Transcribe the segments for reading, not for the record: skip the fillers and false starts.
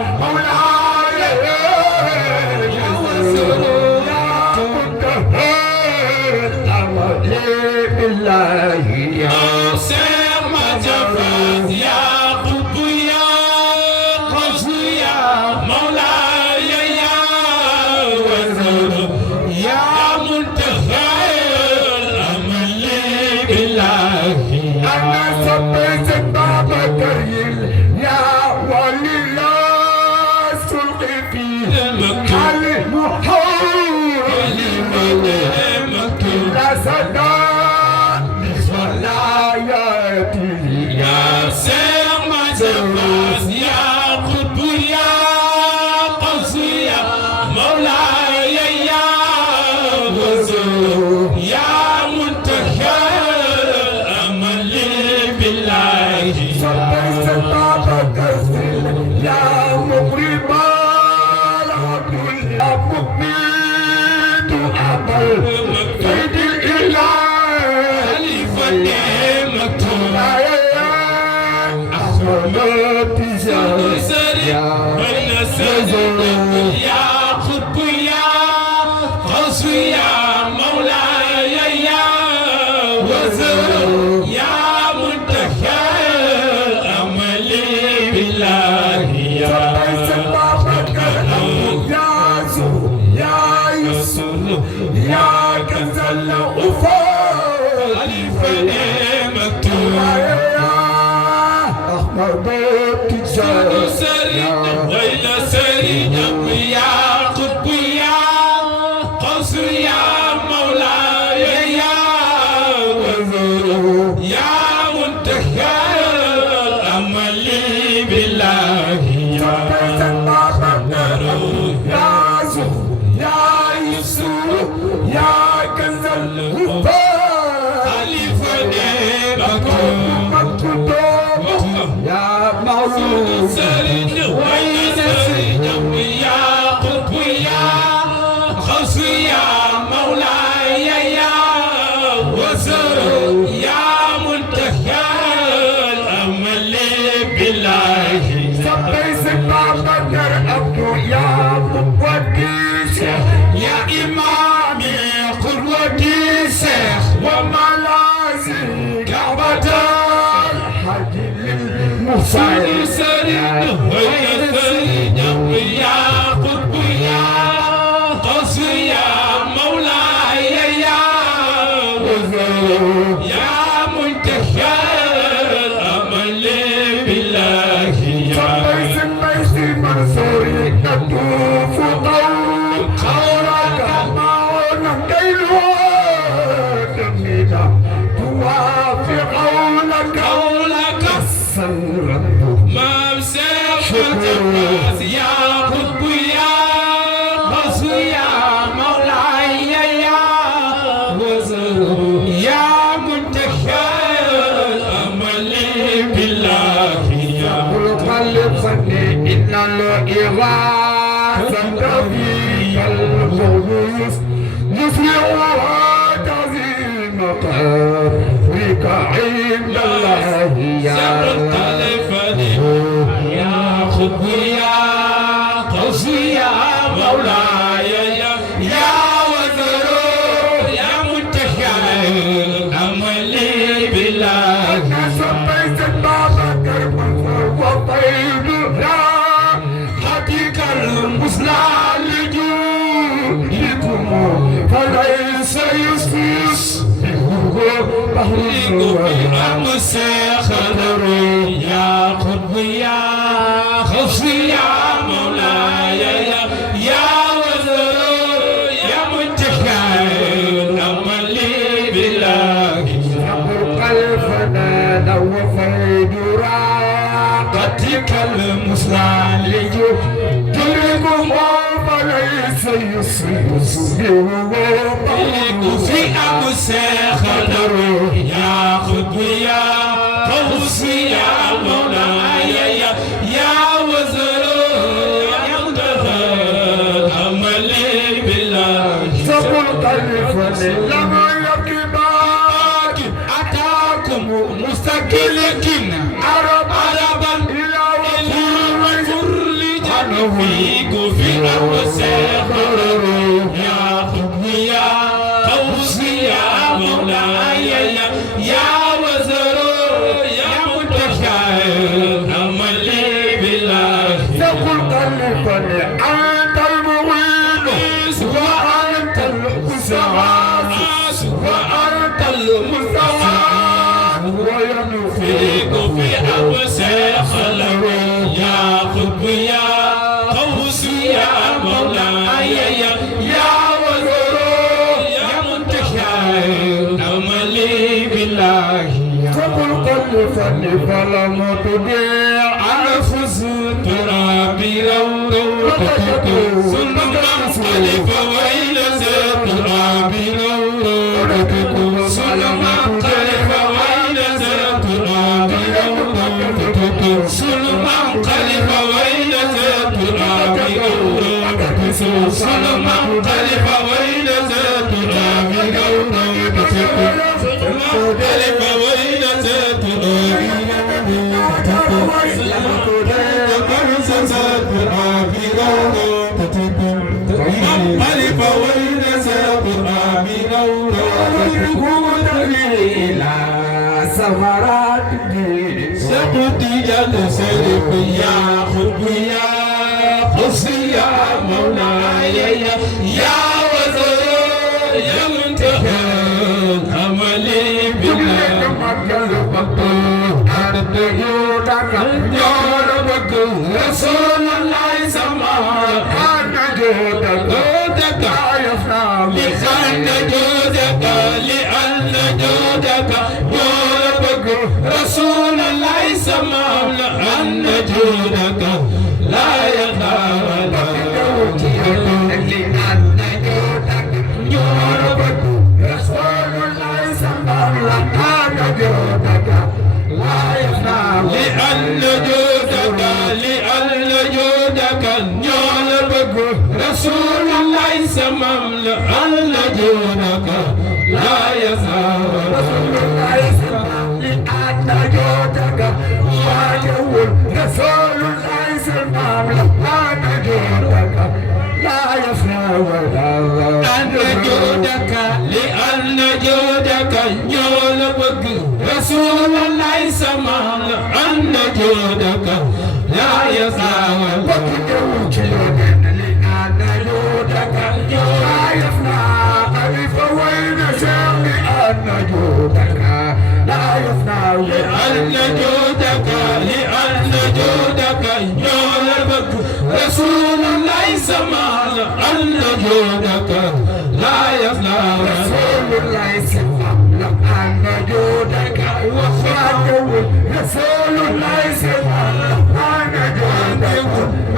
مولاي يا وزير يا منتهى الأمر بالله يا سير ما جفت يا قطب يا قوس يا مولاي يا وزير يا منتهى الأمل بالله أنا سبيت باب كريم يا ولي الله سلقي فيه المحول لا صدى ولاياتي يا سير ما جفت يا قطب يا قوس يا مولاي يا وزير يا منتهى الأمل بالله سبيت باب كريم يا مقرب العبد يا مقيت أمل سيد الإله خليفة نعمته بين سيدنا يا قطب يا غوث يا مولاي يا وزير يا منتهى الأمل بالله يا يا كنز الغفار خليفة نعمته أحمد التجار ويل سيدنا يا قطب يا قوس يا مولاي يا وزير يا منتهى الأمل بالله يا يا زهر يا يسوع يا كنز الغفار خليفة نعمته يا مولود سيدنا ويل سيدنا يا قطب يا قوس يا مولاي يا وزير يا منتهى الأمل بالله سبيس بابكر أبو يا مقدس يا إمامي قدوتي شيخ وملازم كعبة الحج للمصير سيدنا ويل سيدنا يا قطب يا قوس يا مولاي يا وزير يا منتهى الأمل بالله سبيس يا بيس منصور نطوف قولك معنا كيلو دمينا توافق قولك قولك سر ما مسافر الجباس يا قطب يا قوس يا مولاي يا وزير يا منتهى الأمل بالله يا خلقني إن الإغاثة في الخلوص يسمعها تعظيم قدرك عند الله يا يا خطب يا قوس يا مولاي يا وزير يا منتهى الأمل بالله سبيت بابك وطيب يا حقيقة المثلى لجودكم فليس يسفس بحر أمس خضر يا قطب يا خوف يا مولاي يا وزير يا منتهى الأمل بالله قلبنا لو فيد راقتك المثلى لجودكم فليس يسفس في أمس خضر يا قطب يا خوف يا مولاي يا وزير يا منتهى الأمل بالله تقول قلبنا لما يكباك أتاكم مستقلكين عربا عربا إلى وفور كل فيك في أمسك يا حبي يا قوسي يا مولاي يا وزر يا متشاء أملي بالله تقول قلبني أنت المعين وأنت المستعان وأنت المستعان فيك في أوساخ يا حبي يا قوسي يا مولاي يا وزر يا منتشى أملي بالله تقول قلبني فلم تضيع أنفس ترابي رورو ثم انقلب وإلى ترابي رورو ثم انقلب وإلى ترابي رورو ثم انقلب وإلى ترابي رورو ثم انقلب وإلى ترابي رورو انقلب وإلى سمرات سقطي جل سيف يا حبي يا قصي يا مولاي يا وزر يا منتهى أملي بالله رسول الله سماه أنا جودك لأن جودك لأن جودك جودك رسول الله سماه لأن جودك لا يخال لأن جودك جودك رسول الله سماه أنا جودك لا يفنى لأن جودك جودك رسول الله سمام لأن جودك لا يزال رسول الله سمام لأن جودك واجب رسول الله سمام لأن جودك لا يفنى ولا أن جودك لأن جودك جودك رسول الله سمام لأن جودك لا يزال لأن جودك جودك رسول الله سماه أن جودك لا يفنى رسول الله سماه أن جودك وخاتم رسول الله سماه أن جودك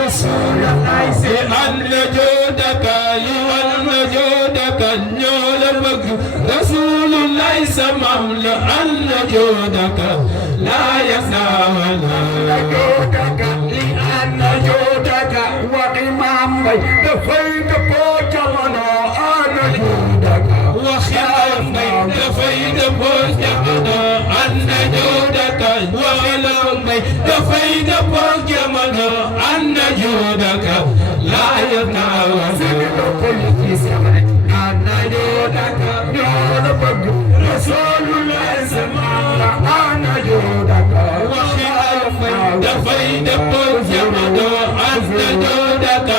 رسول الله لأن جودك لأن جودك جودك رسول الله سماه لأن جودك لا يزال جودك لأن جودك وإمام دفيت بوجمنا أنا جودك وخيام دفيت بوجمنا أن جودك وخيام دفيت بوجمنا أن جودك لا يتعوز كل في سمع أن جودك جودك رسول الله سمعنا أنا جودك وخيام دفيت بوجمنا أن جودك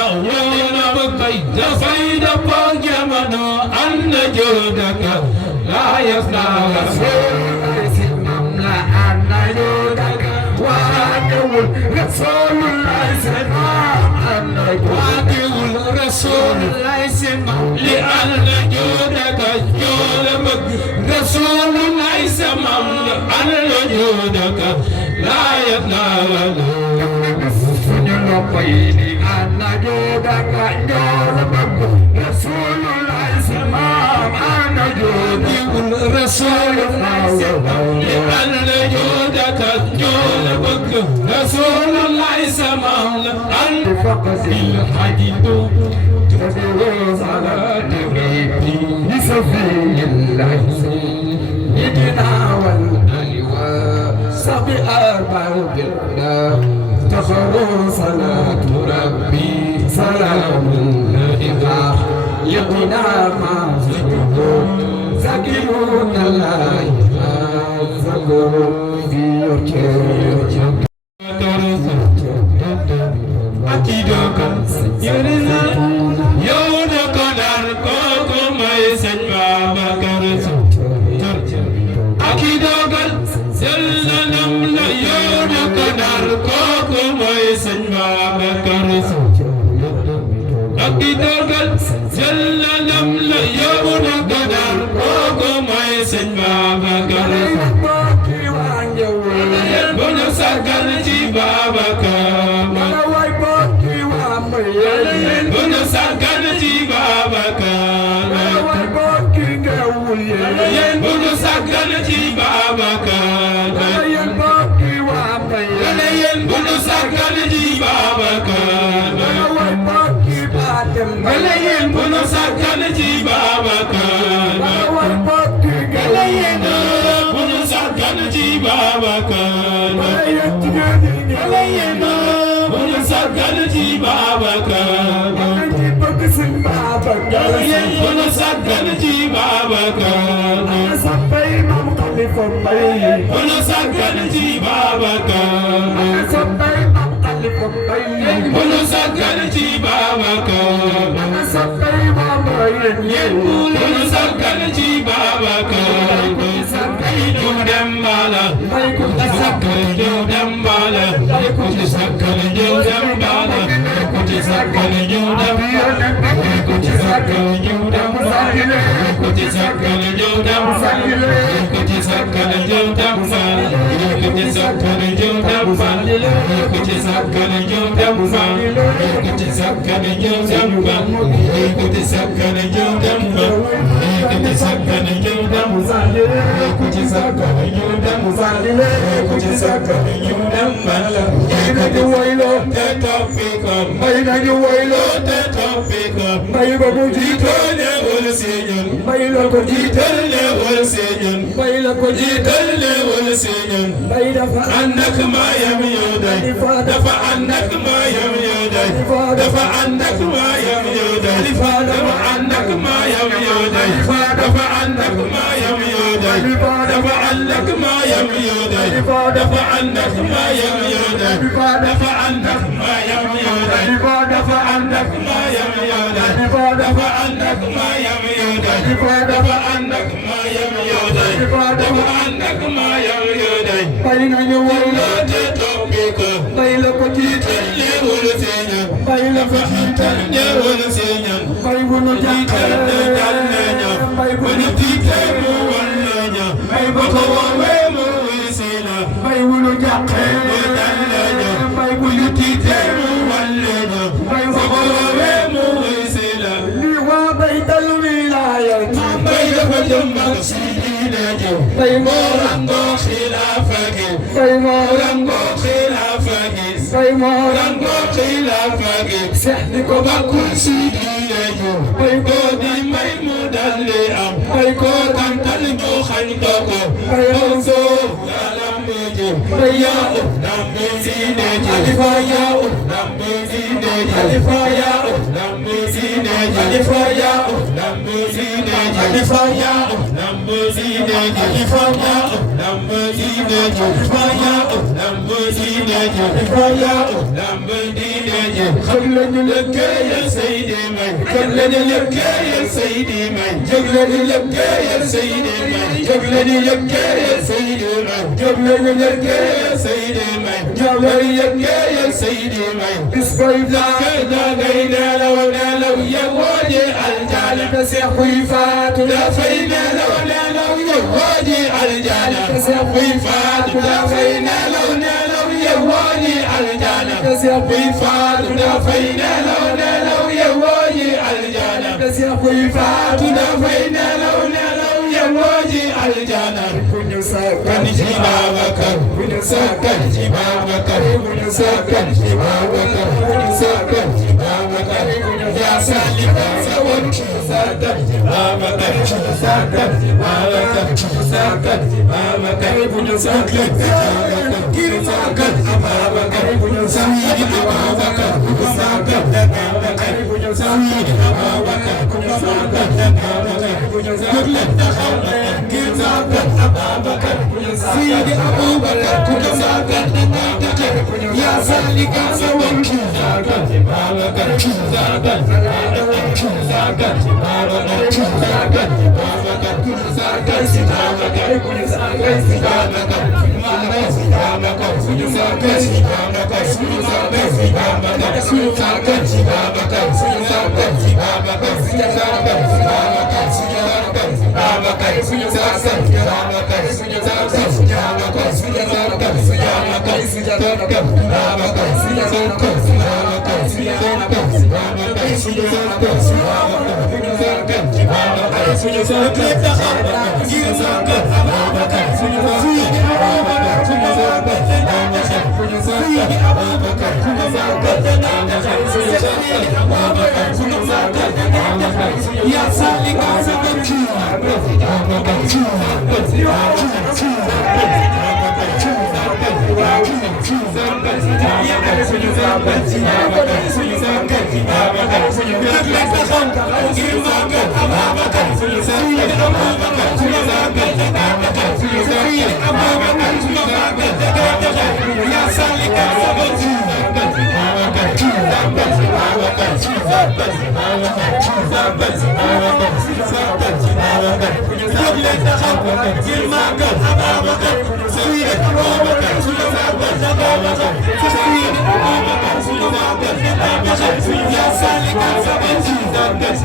دفيت بوجمنا أن جودك لا يتعوز رسول الله سمع رسول الله سمع لأن جودك جودك رسول الله سمع لأن جودك لا يتناول أن جودك جودك رسول الله سمع أن جودك رسول الله سمع لأن جودك جودك رسول الله سمع لأن فقس الحديد تدوس على تغيبي لسفي الله سيدنا والألواء سبع أربع بالله تخرو صلاة رب يقنا ما زكيون الله زكور في يوكي akidoka yorina yona konar koko may sen Babakar akidogal yalla nam la yona konar koko may sen Babakar akidogal yalla nam la yona konar koko may sen Babakar bono sagal ci Babakar bono sagal ci Babakar bono sagal ci Babakar bono sagal ci Babakar bono sagal ci Babakar bono sagal ci Babakar bono sagal ci Babakar bono sagal ci Babakar bono sagal ci Babakar bono sagal ci Babakar bono sagal ci Babakar ju dem bala ku ci sagal ju dem bala ku ci sagal ju dem bala ku ci sagal ju dem bala ku ci sagal ju dem bala ku ci sagal ju dem bala ku ci sagal ju dem bala ku ci sagal ju dem bala ku ci sagal ju dem bala ku ci sagal ju dem bala ku ci sagal ju dem bala ku ci sagal ju dem bala ku ci sagal ju dem bala ku ci sagal ju dem bala ku waylo te topiko may nañu waylo te topiko may ba ko jiitale wala señun may la ko jiitale wala señun may la ko jiitale wala señun may dafa andak mayam yoday dafa andak mayam yoday dafa andak mayam yoday dafa andak mayam yoday dafa andak mayam yoday dafa andak mayam yoday dafa andak mayam yoday dafa andak mayam yoday dafa andak mayam yoday dafa andak mayam yoday dafa andak mayam yoday dafa andak mayam yoday bay nañu wala te topiko bay la ko jiitale wala señan bay la ko jiitale wala señan bay wonu jiitale dal nañu bay wonu jiitale wala nañu bay ba ko wowe mo wisina bay wonu jaxé dal nañu bay wonu jiitale wala nañu bay ba ko wowe mo wisina li wa bay dal wilaya bay dafa jëmbal sidina jëw bay mo rango khilafake bay mo rango khilafake bay mo rango khilafake sehni ko bakul sidina jëw bay ko di may mu dalli am bay ko tantal ñu xañ ko bay so lambe jëw bay ya lambe sidina jëw ya lambe sidina jëw ya lambe sidina jëw ya lambe sidina jëw ya lambe sidina jëw ya lambe sidina jëw ya lambe sidina jëw ya lambe sidina jëw xam lañu liggéeyal Seydi May xam lañu liggéeyal Seydi May jóg lañu liggéeyal Seydi May jóg lañu liggéeyal Seydi May jóg lañu liggéeyal Seydi May jóg lañu liggéeyal Seydi May bis koy da ngay nelaw nelaw yewooje aljana te Seex buy faatu dafay nelaw nelaw yewooje aljana te Seex buy faatu dafay nelaw nelaw yewooje aljana te Seex buy faatu dafay nelaw nelaw yewooje aljana te Seex buy faatu dafay nelaw nelaw yewooje aljana ku ñu sakkan ci Babakar ku ñu sakkan ci Babakar ku ñu sakkan ci Babakar ku ñu sakkan ci Babakar ya salima sawon sakkan ci Babakar sakkan ci Babakar sakkan ci Babakar ku ñu sakkan ci Babakar ku ñu sakkan ci Babakar ku ñu sakkan ci Babakar ku ñu sakkan ci Babakar ku ñu sakkan ci Babakar ku ñu jóg leen taxaw ngir màggal Ababacar Seydi Aboubacar ku ko màggal da ngay taxe yaa salika sa wakki màggal Babacar màggal màggal màggal màggal si Babacar si Babacar Babacar suñu màggal si Babacar suñu màggal si Babacar suñu màggal si Babacar suñu màggal si Babacar suñu màggal si Babacar suñu màggal si Babacar suñu màggal si Babacar suñu màggal si Babacar suñu màggal si Babacar suñu màggal Babacar suñu màggal si Babacar suñu màggal si Babacar suñu màggal si Babacar suñu màggal si Babacar suñu màggal taxaw ngir màggal Babacar suñu màggal Babacar suñu màggal Babacar suñu màggal Babacar suñu màggal Babacar suñu màggal Babacar suñu màggal Babacar yaa salika sa bakki Babacar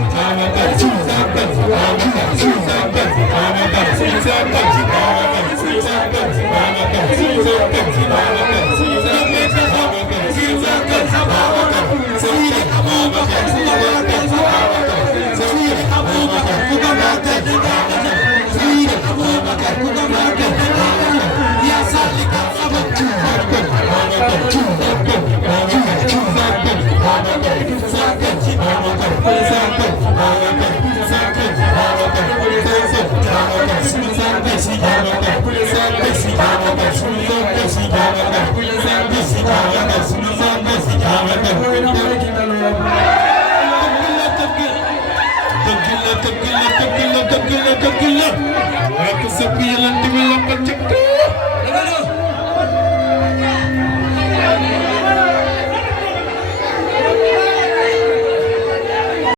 suñu màggal Aku sepi lan di malam